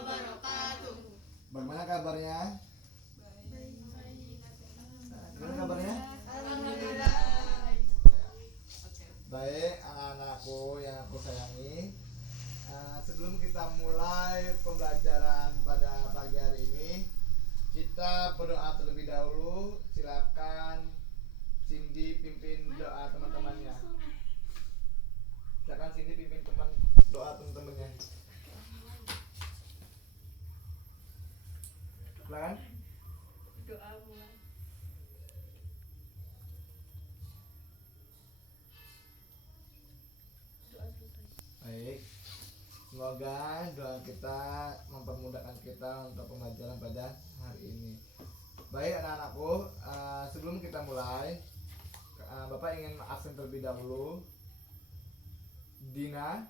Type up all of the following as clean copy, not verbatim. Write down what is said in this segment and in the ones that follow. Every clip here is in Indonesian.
wabarakatuh. Bagaimana kabarnya? Gimana kabarnya? Alhamdulillah. Baik, anak-anakku yang aku sayangi. Sebelum kita mulai pembelajaran pada pagi hari ini, kita berdoa terlebih dahulu. Silakan Cindy pimpin doa teman-temannya. Silakan Cindy pimpin doa teman-temannya. Silakan. Doa mulai. Baik, semoga doa kita mempermudahkan kita untuk pembelajaran pada hari ini. Baik anak-anakku, sebelum kita mulai, Bapak ingin absen terlebih dahulu. Dina,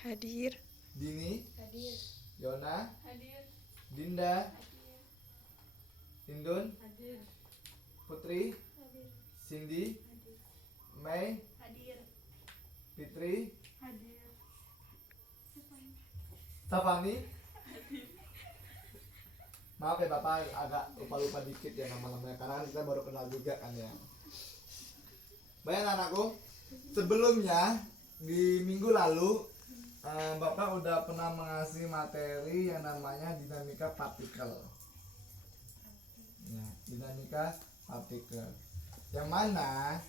Hadir. Dini, Hadir. Yona, Hadir. Dinda, Hadir. Indun, Hadir. Putri, Hadir. Cindy, Hadir. Mei, Hadir. Fitri, Hadir. Safani. Maaf ya Bapak agak lupa-lupa dikit ya nama-namanya karena kan kita baru kenal juga kan ya. Baik anak-anakku, sebelumnya di minggu lalu Bapak udah pernah mengasih materi yang namanya dinamika partikel. Ya, dinamika partikel. Yang mana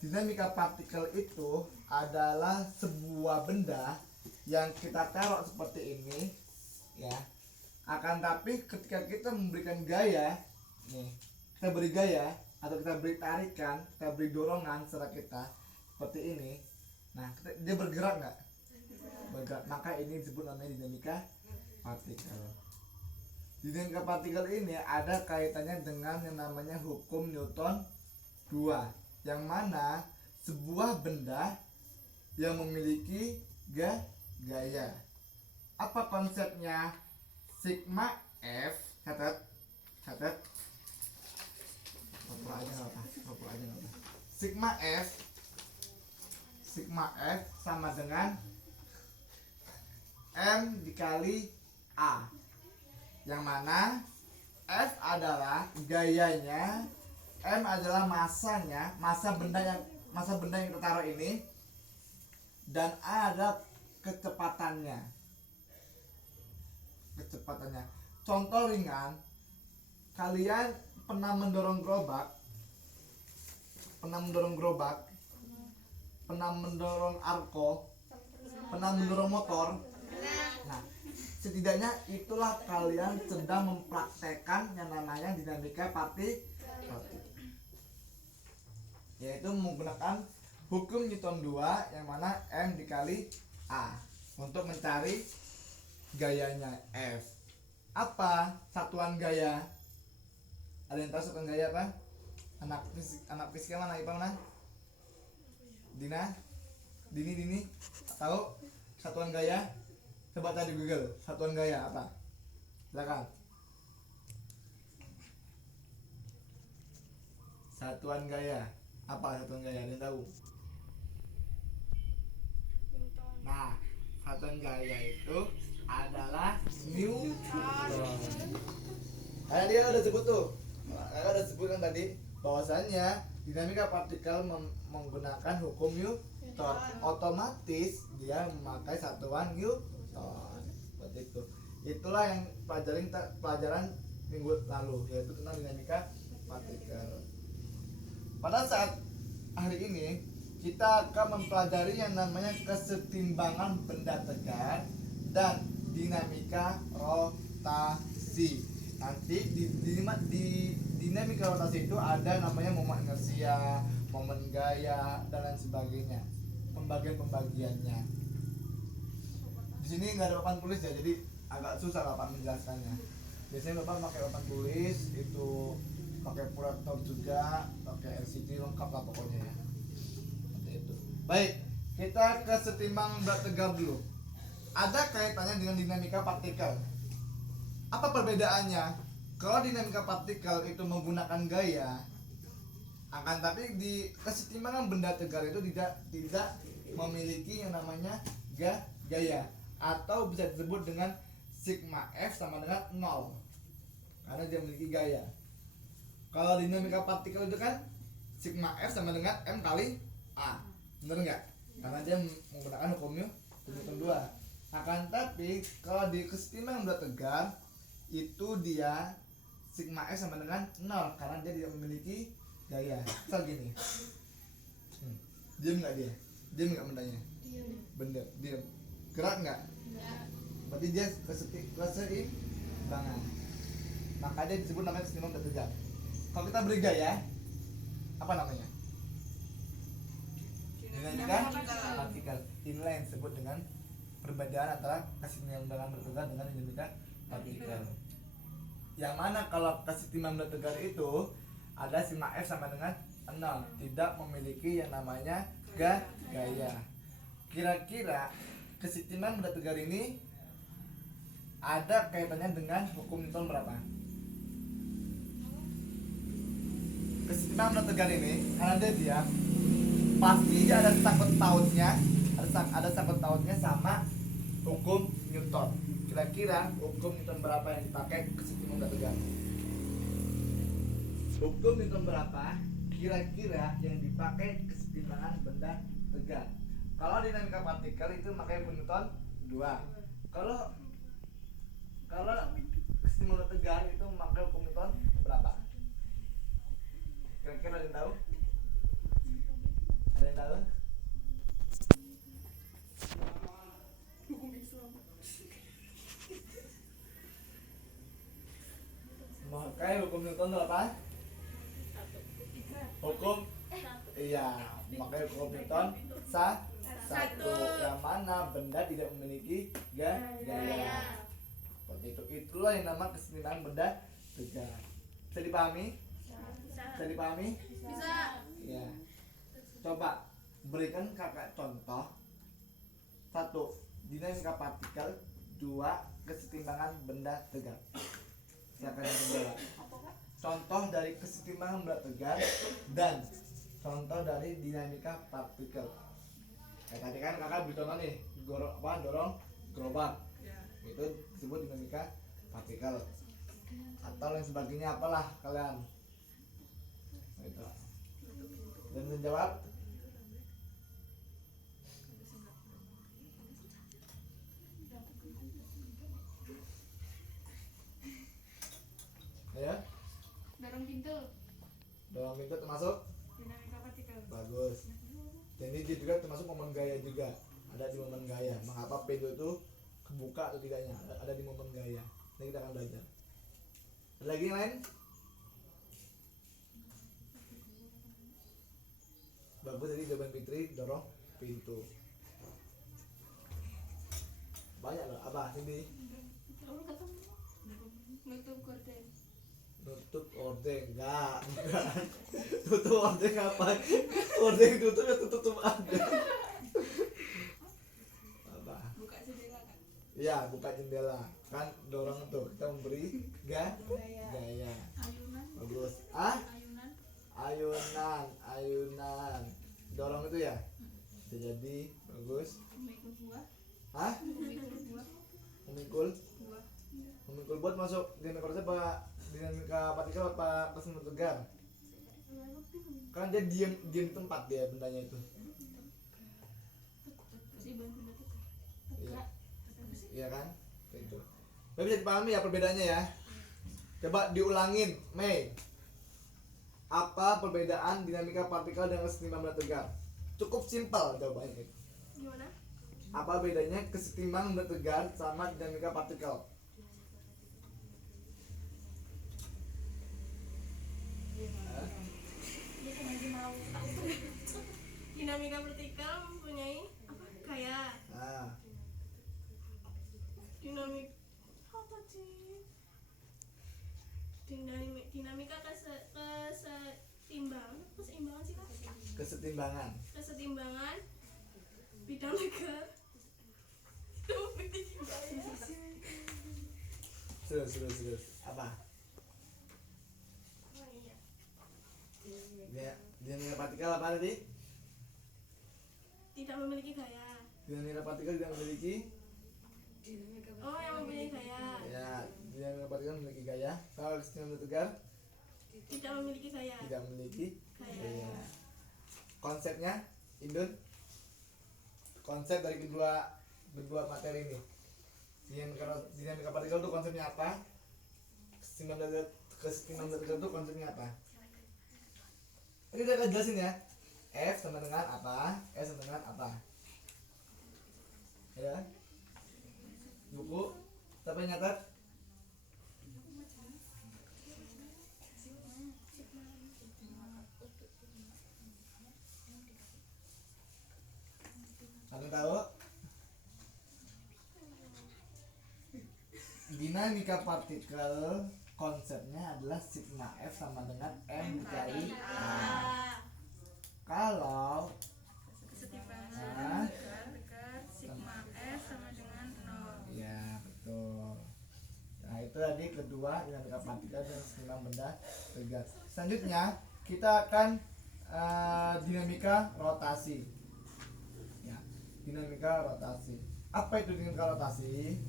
dinamika partikel itu adalah sebuah benda yang kita taruh seperti ini, ya. Akan tapi ketika kita memberikan gaya, nih, kita beri gaya atau kita beri tarikan, kita beri dorongan secara kita seperti ini. Nah, dia bergerak nggak? Bergerak. Maka ini disebut namanya dinamika partikel. Dinamika partikel ini ada kaitannya dengan yang namanya hukum Newton 2, yang mana sebuah benda yang memiliki gaya. Apa konsepnya? Sigma F, catat. Apa aja nggak apa. Sigma F sama dengan M dikali A, yang mana F adalah gayanya, M adalah masanya, masa benda yang kita taruh ini, dan A adalah kecepatannya. Contoh ringan, kalian pernah mendorong gerobak, pernah mendorong arko, pernah mendorong motor. Nah, setidaknya itulah kalian sedang mempraktekkan yang namanya dinamika partikel, yaitu menggunakan hukum Newton 2 yang mana M dikali A untuk mencari gayanya F. Apa satuan gaya? Ada yang tahu satuan gaya apa? Anak fisika mana? IPA mana? Dina? Dini? Tahu satuan gaya? Coba tadi Google satuan gaya apa? Silakan. Satuan gaya. Apa satuan gaya? Ada yang tahu? Nah, satuan gaya itu adalah Newton. Kayak dia udah sebut tuh. Kayak udah sebutkan tadi bahwasannya dinamika partikel menggunakan hukum Newton. Otomatis dia memakai satuan Newton. Seperti itu. Itulah yang pelajaran minggu lalu, yaitu tentang dinamika partikel. Pada saat hari ini kita akan mempelajari yang namanya kesetimbangan benda tegar dan dinamika rotasi. Nanti di dinamika rotasi itu ada namanya momen inersia, momen gaya, dan lain sebagainya. Pembagiannya. Di sini nggak ada papan tulis ya, jadi agak susah Bapak menjelaskannya. Biasanya Bapak pakai papan tulis, itu pakai proyektor juga, pakai LCD lengkap lah pokoknya ya. Seperti itu. Baik, kita ke kesetimbangan benda tegar dulu. Ada kaitannya dengan dinamika partikel. Apa perbedaannya? Kalau dinamika partikel itu menggunakan gaya, akan tapi di kesetimbangan benda tegar itu tidak memiliki yang namanya gaya, atau bisa disebut dengan sigma F sama dengan 0 karena dia memiliki gaya. Kalau dinamika partikel itu kan sigma F sama dengan M kali A, bener nggak? Karena dia menggunakan hukum Newton 2. Akan tapi kalau di kesetimbangan benda tegar itu dia sigma F sama dengan 0 karena dia tidak memiliki gaya. Misal gini, diam nggak dia? Diam nggak bendanya? Benda diam. Gerak nggak? Berarti dia keseimbangan. Maka dia disebut namanya kesetimbangan benda tegar. Kalau kita beri gaya, apa namanya? Dinamika partikel. Inilah yang disebut dengan perbedaan antara kesetimbangan benda tegar dengan dinamika partikel. Yang mana kalau kesetimbangan benda tegar itu ada sigma F sama dengan 0, tidak memiliki yang namanya gaya. Kira-kira kesetimbangan benda tegar ini ada kaitannya dengan hukum Newton berapa? Kesetimbangan benda tegar ini karena dia pasti dia ada sangkut pautnya sama hukum Newton. Kira-kira hukum Newton berapa yang dipakai kesetimbangan benda tegar? Hukum Newton berapa kira-kira yang dipakai kesetimbangan benda tegar? Kalau dinamika partikel itu pakai hukum Newton 2. Kalau kesetimbangan benda tegar itu memakai hukum Newton berapa? Kira-kira ada yang tahu? Ada yang tahu? Memakai hukum Newton berapa? Hukum memakai hukum Newton satu, yang mana benda tidak memiliki gaya. Seperti itu. Itulah yang nama kesetimbangan benda tegar. Bisa dipahami? Bisa dipahami? Bisa. Ya. Coba berikan kakak contoh. 1. Dinamika partikel. 2. Kesetimbangan benda tegar. Silakan menjawab. Contoh dari kesetimbangan benda tegar dan contoh dari dinamika partikel. Tadi kan kakak beri contoh nih, dorong gerobak. Itu disebut dinamika partikel. Atau yang sebagainya apalah kalian. Itu. Dan menjawab. Ya. Dorong pintu termasuk Dinamika partikel. bagus. Jadi dia juga termasuk momen gaya juga. Ada di momen gaya. Mengapa pintu itu kebuka atau tidaknya? Ada di momen gaya. Ini kita akan belajar. Ada lagi yang lain? Bagus, jadi jawaban Fitri dorong pintu. Banyak loh. Apa ini? Nutup gorden. Nutup ordeng. Enggak. Tutup ordeng apa? Ordeng tutup ya tutup aja. Apa? Buka jendela kan? Iya, buka jendela. Kan dorong tuh, kita memberi gaya. Ayunan. Bagus. Ayunan. Ayunan. Dorong itu ya? Bisa jadi bagus. Memikul buah. Memikul Buah. memikul buat masuk dinamika partikel apa kesetimbangan tegar? Kan dia diam di tempat dia bendanya itu. Keseimbangan benda tegar. Iya. Iya kan? Itu. Tapi bisa dipahami ya perbedaannya ya. Coba diulangin, Mei. Apa perbedaan dinamika partikel dengan kesetimbangan benda tegar? Cukup simpel jawabannya. Gimana? Apa bedanya kesetimbangan benda tegar sama dinamika partikel? Dinamika partikel mempunyai gaya. Dinamika kesetimbangan bidang tegar. Terus. Apa? Dinamika partikel apa tadi? Tidak memiliki gaya. Dinamika partikel tidak memiliki. Oh, yang mempunyai gaya. gaya. Kalau kesimpulan tegar Tidak memiliki gaya. tidak memiliki Gaya. gaya. Konsepnya, Indun, konsep dari kedua materi ini. Dinamika partikel itu konsepnya apa? Kesimpulan tegar itu konsepnya apa? Ini udah kita jelasin ya. F sama dengan apa? S sama dengan apa? Ya. Buku. Siapa yang nyatet? Ada yang tahu? Dinamika partikel konsepnya adalah sigma F sama dengan M dikali A. Kalau Kesetimbangan tegar sigma S sama dengan 0. ya betul. Nah itu tadi kedua dinamika partikel dan seimbang benda tegar. Selanjutnya kita akan dinamika rotasi. Ya, dinamika rotasi. Apa itu dinamika rotasi?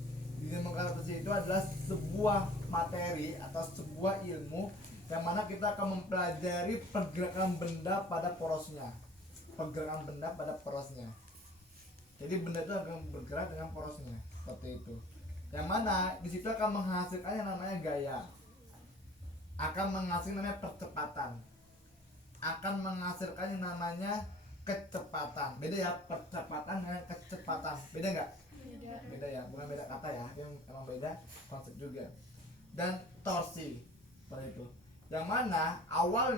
Dinamika rotasi itu adalah sebuah materi atau sebuah ilmu yang mana kita akan mempelajari pergerakan benda pada porosnya. Pergerakan benda pada porosnya. Jadi benda itu akan bergerak dengan porosnya, seperti itu. Yang mana di situ akan menghasilkan yang namanya gaya. Akan menghasilkan namanya percepatan. Akan menghasilkan yang namanya kecepatan. Beda ya, percepatan dengan kecepatan. Beda nggak? Beda ya, bukan beda kata ya, yang emang beda konsep juga. Dan torsi seperti itu. Yang mana awal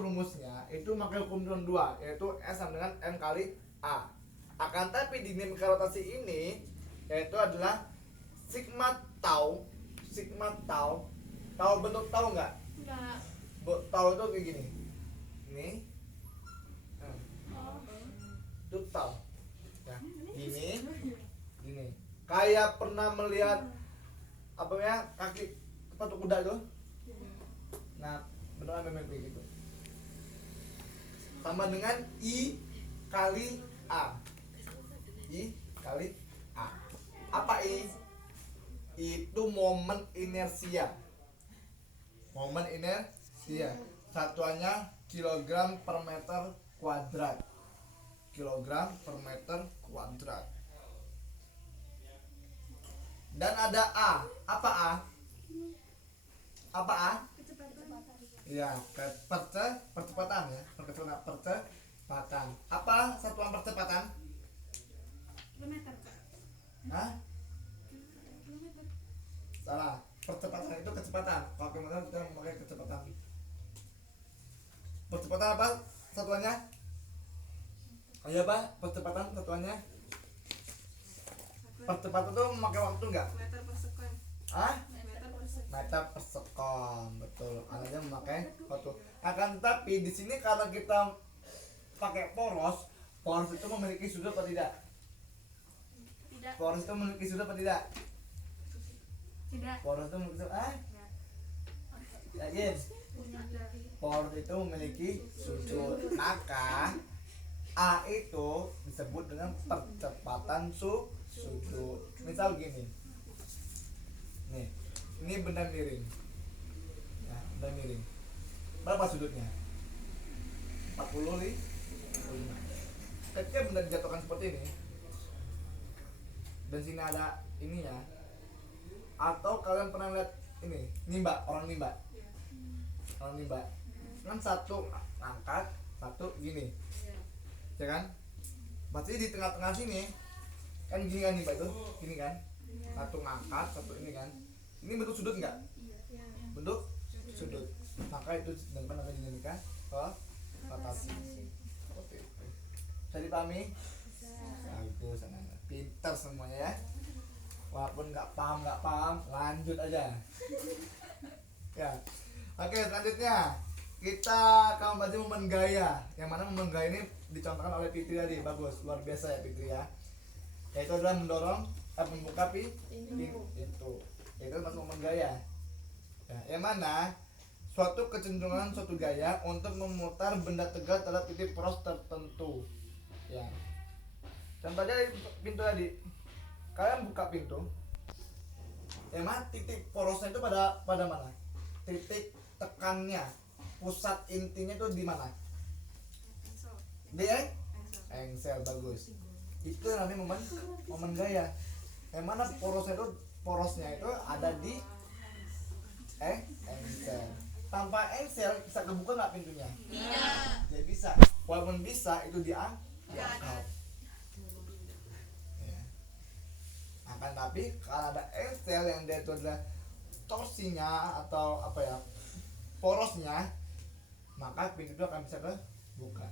rumusnya itu memakai hukum turun 2, yaitu S sama dengan M kali A. Akan tapi dinamika rotasi ini yaitu adalah sigma tau. Tahu bentuk tahu nggak? Enggak. Tahu itu kayak gini. Ini. Itu tahu. Nah, gini. Kayak pernah melihat apa ya kaki sepatu kuda itu? Nah, beneran memang kayak gitu. Sama dengan I kali A. I kali A. Apa I? Itu momen inersia. Momen inersia. Satuannya kilogram per meter kuadrat. Kilogram per meter kuadrat. Dan ada A. Apa A? Apa A? Ya, percepatan ya. Percepatan. Apa satuan percepatan? Kilometer. Hah? Salah. Percepatan itu kecepatan. Kalau kilometer kita memakai kecepatan. Percepatan apa satuannya? Oh iya Pak, percepatan satuannya? Percepatan itu memakai waktu enggak? Meter per sekon. Hah? Meter per sekon. Meter per sekon, betul. Anaknya memakai waktu. Akan tetapi di sini karena kita pakai poros itu memiliki sudut atau tidak? Tidak. Poros itu memiliki sudut atau tidak? Tidak. Poros itu memiliki sudut. Yakin? Poros itu memiliki sudut. Maka A itu disebut dengan percepatan sudut. Misal gini. Nih, ini benda miring. Ya, benda miring. Berapa sudutnya? 45. Ketika benda dijatuhkan seperti ini, dan sini ada ininya. Atau kalian pernah lihat ini, nimba, orang nimba. Orang nimba. Kan satu angkat, satu gini. Ya kan? Berarti di tengah-tengah sini kan gini kan nimba itu, gini kan? Satu ngangkat, satu ini kan. Ini bentuk sudut enggak? Bentuk sudut. Maka itu sedangkan namanya dinamika rotasi. Seperti itu. Bisa dipahami? Bagus, anak-anak. Pinter semuanya ya. Walaupun nggak paham, lanjut aja. Ya. Oke, selanjutnya kita akan membahas momen gaya. Yang mana momen gaya ini dicontohkan oleh Fitri tadi. Bagus, luar biasa ya Fitri ya. Yaitu adalah mendorong membuka pintu. Itu masuk momen gaya. Ya, yang mana suatu kecenderungan suatu gaya untuk memutar benda tegak terhadap titik poros tertentu. Ya. Contohnya pintu tadi. Kalian buka pintu. Emang titik porosnya itu pada mana? Titik tekannya, pusat intinya itu di mana? Di engsel, bagus. Itu namanya momen gaya. Yang mana porosnya itu ada di engsel. Tanpa engsel bisa kebuka nggak pintunya? Tidak. Ya bisa. Walaupun bisa itu diangkat. Ya. Akan tapi kalau ada engsel yang dia itu adalah torsinya atau apa ya, porosnya, maka pintu itu akan bisa kebuka.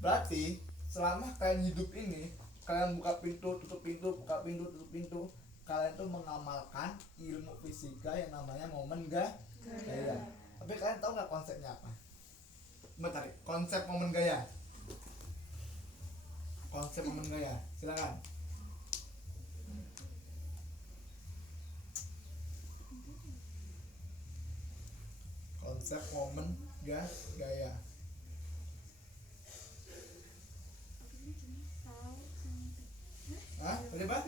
Berarti selama kalian hidup ini, kalian buka pintu, tutup pintu, buka pintu, tutup pintu, kalian tuh mengamalkan ilmu fisika yang namanya momen gaya. Tapi kalian tahu nggak konsepnya apa? Bentar, konsep momen gaya. Konsep momen gaya, silakan. Konsep momen gaya. Hah? Tadi apa?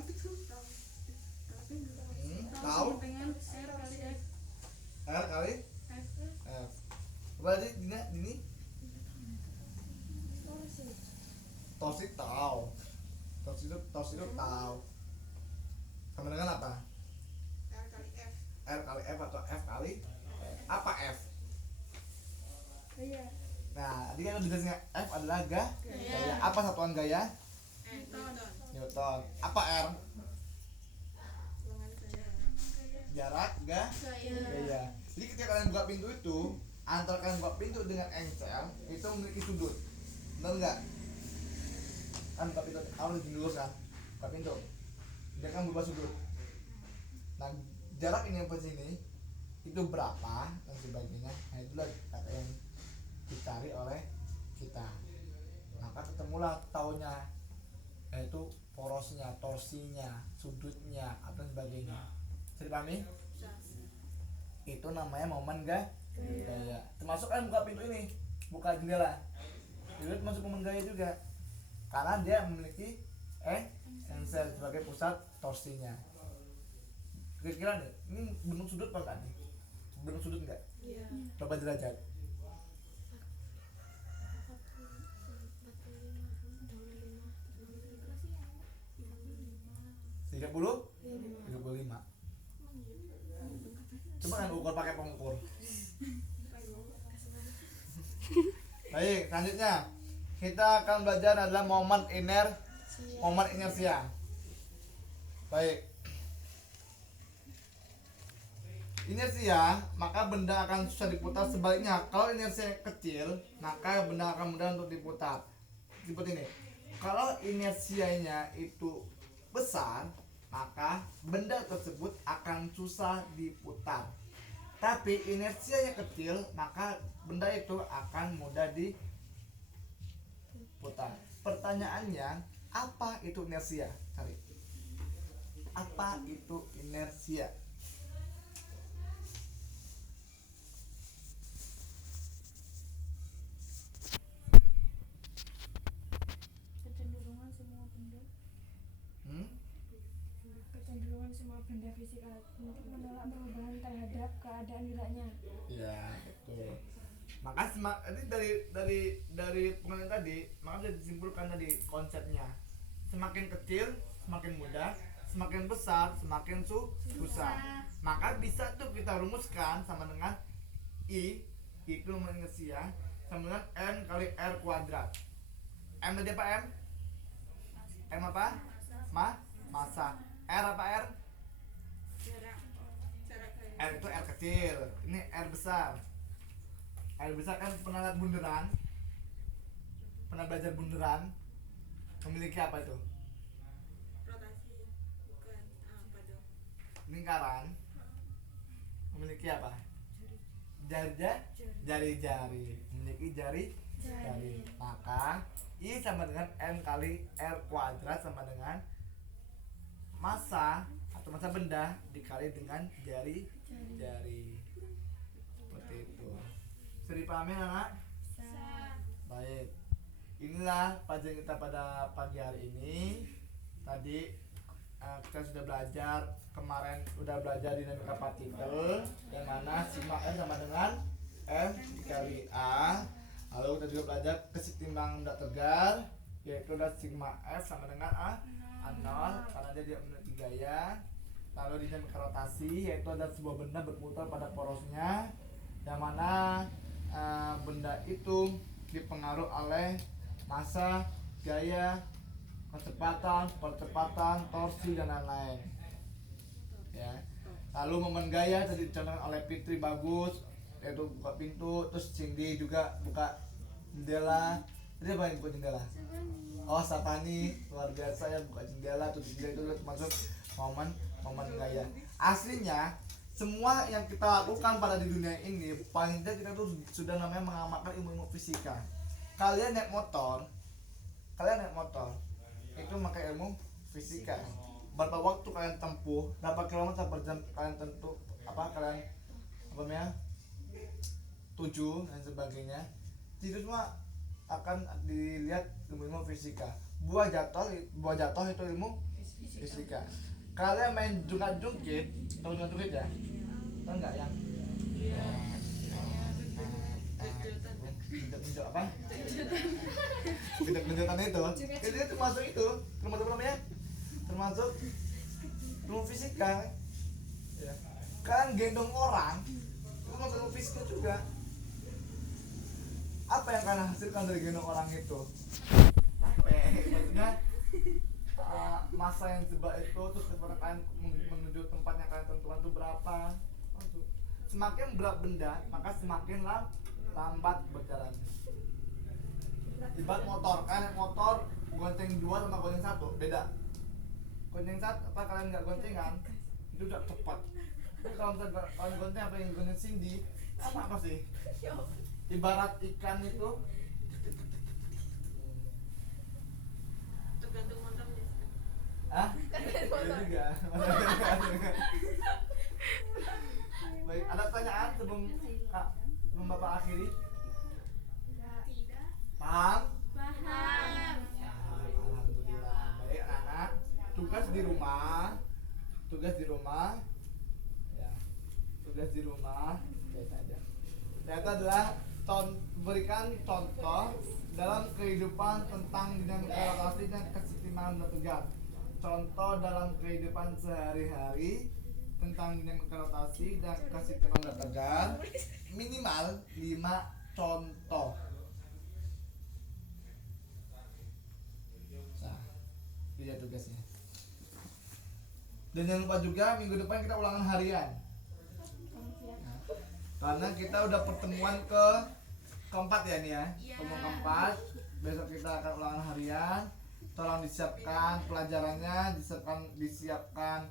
Tahu? Dengan R kali F. R kali F. F. Berarti ini tos itu tahu. Tos itu tahu. Sama dengan apa? R kali F. R kali F atau F kali apa F? Iya. Nah, tadi kan udah jelasnya F adalah gaya. Gaya. Apa satuan gaya? Newton. Newton. Apa R? Jarak gaya. Jadi ketika kalian buka pintu itu, antara kalian buka pintu dengan engsel itu memiliki sudut. Benar enggak? Kan buka pintu, harus dulu kan? Buka pintu. Dia kan berubah sudut. Nah, jarak ini sampai sini itu berapa dan sebagainya. Nah, itulah kata yang dicari oleh kita. Maka ketemulah taunya, yaitu porosnya, torsinya, sudutnya, atau sebagainya. Bisa dipahami? Itu namanya momen gaya. Termasuk kan buka pintu ini, buka jendela. Itu termasuk momen gaya juga. Karena dia memiliki engsel sebagai pusat torsinya. Kira-kira nih, ini bentuk sudut apa enggak nih? Bentuk sudut enggak? Iya. Berapa derajat? 35. Coba kan ukur pakai pengukur. Baik, selanjutnya kita akan belajar adalah momen inersia. Baik. Inersia, maka benda akan susah diputar. Sebaliknya, kalau inersia kecil, maka benda akan mudah untuk diputar. Seperti ini. Kalau inersianya itu besar, maka benda tersebut akan susah diputar. Tapi inersianya kecil, maka benda itu akan mudah diputar. Pertanyaannya, apa itu inersia? Cari. Apa itu inersia? Kecenderungan semua benda. Kecenderungan semua benda fisika untuk menolak perubahan terhadap keadaan geraknya. Ya, betul. Maka ini dari pengertian tadi, maka bisa disimpulkan tadi konsepnya. Semakin kecil semakin mudah, semakin besar semakin susah. Maka bisa tuh kita rumuskan sama dengan I itu inersia sama dengan M kali R kuadrat. M tadi apa M? M apa? Massa. R apa R? Jarak gaya. R itu R kecil, ini R besar. R besar kan pernah lihat bunderan? Pernah belajar bunderan? Memiliki apa itu? Rotasi. Bukan apa dong? Lingkaran. Memiliki apa? Jari-jari. Memiliki jari. Maka I sama dengan M kali R kuadrat sama dengan massa atau massa benda dikali dengan jari. Seperti itu. Bisa dipahami anak? Baik. Inilah pelajaran kita pada pagi hari ini. Tadi kita sudah belajar kemarin, udah belajar dinamika partikel yang mana sigma F sama dengan F dikali A. Lalu kita juga belajar kesetimbangan benda tegar, yaitu adalah sigma F sama dengan A0 karena dia memiliki gaya. Lalu dinamika rotasi, yaitu ada sebuah benda berputar pada porosnya, yang mana benda itu dipengaruhi oleh massa, gaya, kecepatan, percepatan, torsi dan lain-lain. Ya. Lalu momen gaya tadi dicontohkan oleh Fitri bagus, yaitu buka pintu, terus Cindy juga buka jendela. Dia apa yang buka jendela? Oh, Sapani luar biasa ya, buka jendela, tutup jendela, itu termasuk momen gaya. Aslinya semua yang kita lakukan pada di dunia ini paling tidak kita tuh sudah namanya mengamalkan ilmu fisika. Kalian naik motor itu pakai ilmu fisika. Berapa waktu kalian tempuh, berapa kilometer per jam kalian tentu kalian tuju dan sebagainya, itu semua akan dilihat ilmu fisika. Buah jatuh itu ilmu fisika. Kalian main jungkit, tahu jungkit ya? Tahu nggak yang? Bentuk apa? Bentuk-bentukan itu termasuk termasuk ilmu fisika. Ya. Kan gendong orang itu masuk ilmu fisika juga. Apa yang kalian hasilkan dari gendong orang itu? Maksudnya masa yang sebab itu, terus kepada kalian menuju tempat yang kalian tentukan itu berapa. Semakin berat benda maka semakin lambat berjalan. Ibarat motor, kalian motor gonceng 2 sama gonceng 1 beda. Gonceng 1 kalian nggak goncengan itu udah cepat. Tapi kalau misalnya kalian gonceng apa yang gonceng Cindy apa sih? Ibarat ikan itu tergantung motornya. Juga. Baik, ada pertanyaan sebelum Bapak akhiri? Tidak. Paham? Paham. Alhamdulillah. Baik anak-anak, tugas di rumah ya. Tugas di rumah lihat aja. Itu adalah berikan contoh dalam kehidupan tentang dinamika rotasi dan kesetimbangan benda tegar. Contoh dalam kehidupan sehari-hari tentang dinamika rotasi dan kesetimbangan benda tegar, minimal 5 contoh. Nah, lihat tugasnya. Dan jangan lupa juga minggu depan kita ulangan harian. Nah, karena kita udah pertemuan keempat ya nih ya. Pertemuan keempat. Besok kita akan ulangan harian. Tolong disiapkan pelajarannya, disiapkan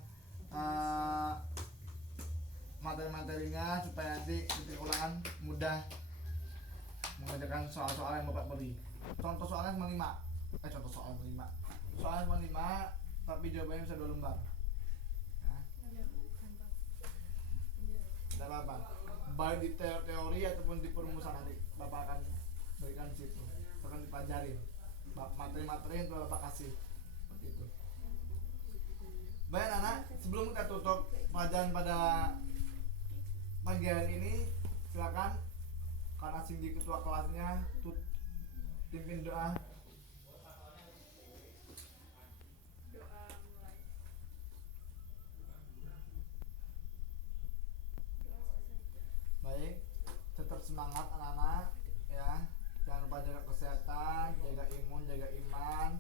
materi-materinya supaya nanti di ulangan mudah mengerjakan soal-soal yang Bapak beri. Contoh soalnya cuma 5. Soalnya cuma 5, tapi jawabannya bisa 2 lembar. Nah. Tidak apa-apa. Baik di teori ataupun di perumusan nanti Bapak akan berikan di situ. Akan dipelajari. Materi-materi yang telah Bapak kasih. Seperti itu. Baik anak, sebelum kita tutup pelajaran pada pagi hari ini, silakan karena Cindy ketua kelasnya pimpin doa. Baik, tetap semangat anak-anak ya. Jangan lupa jaga kesehatan, jaga imun, jaga iman.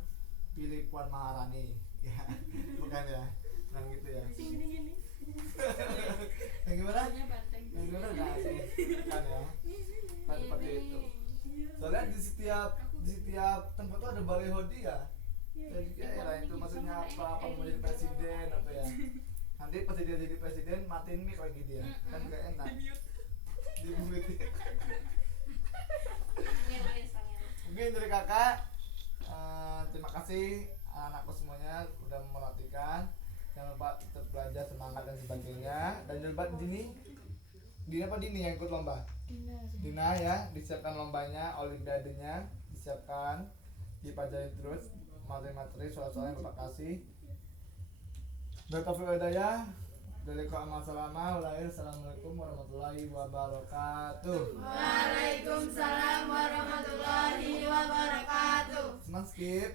Pilih Puan Maharani ya. Bukan ya, bukan gitu ya. Yang gimana? Yang gimana enggak sih? Kan ya. Kan seperti itu. Soalnya di setiap tempat tuh ada baliho dia. Jadi ya itu maksudnya apa mau jadi presiden apa ya. Nanti pas dia jadi presiden matiin mic lagi dia. Kan enggak enak. Di mute. Mungkin dari kakak terima kasih anak-anakku semuanya udah memperhatikan. Jangan lupa tetap belajar, semangat dan sebagainya. Dan jangan lupa Dini yang ikut lomba. Dina ya, disiapkan lombanya, olimpiadenya disiapkan, dipelajari terus materi-materi soal-soal yang Bapak kasih. Bertaufiq hidayah. Dari amal salama. Assalamualaikum warahmatullahi wabarakatuh. Waalaikumsalam warahmatullahi wabarakatuh. Senang skip.